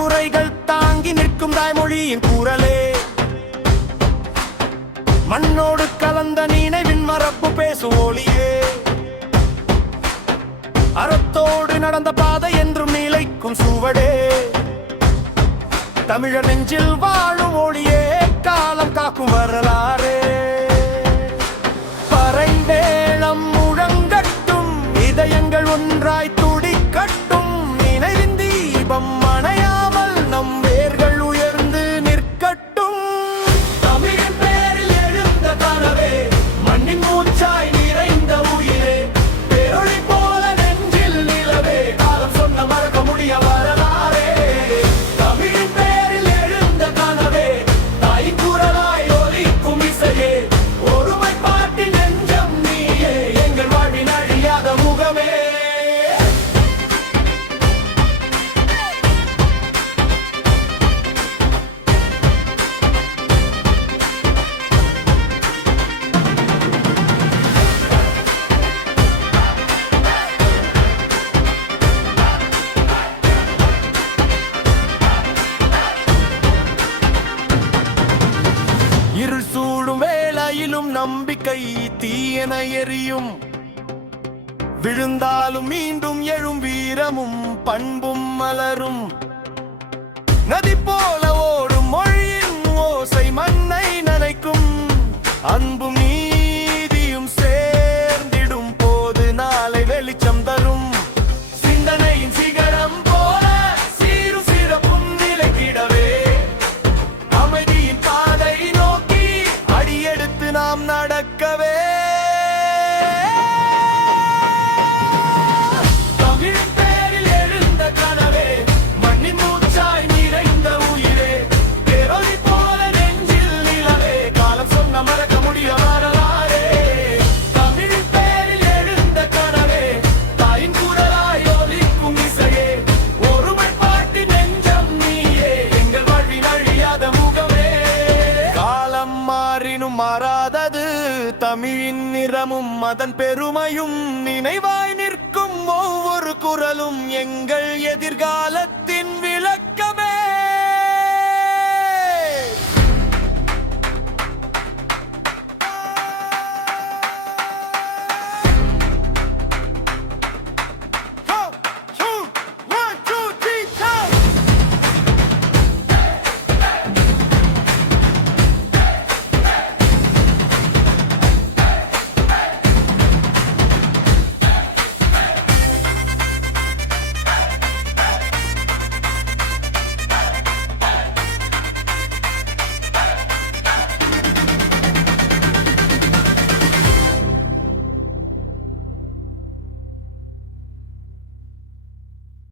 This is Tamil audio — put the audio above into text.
தலைமுறைகள் தாங்கி நிற்கும் தாய்மொழியின் குரலே. மண்ணோடு கலந்த நினைவின் மரபு பேசும் ஒளியே. அறத்தோடு நடந்த பாதை என்றும் நிலைக்கும் சுவடே. தமிழர் நெஞ்சில் வாழும் ஒளியே, காலம் காக்கும் வரலாறே. பறைந்தேளம் முழங்கட்டும், இதயங்கள் ஒன்றாய் துடிக்கட்டும். நினைவின் தீபம் அணையாமல் நம் வேர்கள் உயர்ந்து நிற்கட்டும். தமிழின் பேரில் எழுந்த கனவே, மண்ணின் மூச்சாய் நிறைந்த உயிரே. பேரொளி போல நெஞ்சில் நிலவே, காலம் சொன்ன மறக்க முடிய வரலாறே. தமிழின் பேரில் எழுந்த கனவே, தாய் குரலாய் ஒலிக்கும் இசையே. ஒருமைப்பாட்டி நெஞ்சம் நீயே, எங்கள் வாழ்வின் அழியாத முகமே. இருள் சூடும் வேளையிலும் நம்பிக்கை தீயென எரியும். விழுந்தாலும் மீண்டும் எழும் வீரமும் பண்பும் மலரும். நதி போல ஓடும் மொழியின் ஓசை மண்ணை நனைக்கும். அன்பும் நீதியும் சேர்ந்திடும் போது நாளை வெளிச்சம் தரும். சிந்தனையின் சிகரம் போல சீரும் சிறப்பும் நிலைக்கிடவே, அமைதியின் பாதை நோக்கி அடியெடுத்து நாம் நடக்கவே. தமிழின் பேரில் எழுந்த கனவே, மண்ணின் மூச்சாய் நிறைந்த உயிரே. பேரொளி போல நெஞ்சில் நிலவே, காலம் சொன்ன மறக்க முடிய வரலாறே. தமிழின் பேரில் எழுந்த கனவே, தாயின் குரலாய் ஒலிக்கும் இசையே. ஒருமைப்பாட்டி நெஞ்சம் நீயே, எங்கள் வாழ்வின் அழியாத முகமே. காலம் மாறினும் மாறாதது தமிழின் நிறமும் அதன் பெருமையும். நினைவாய் நிற்கும் ஒவ்வொரு குரலும் எங்கள் எதிர்காலத்தின்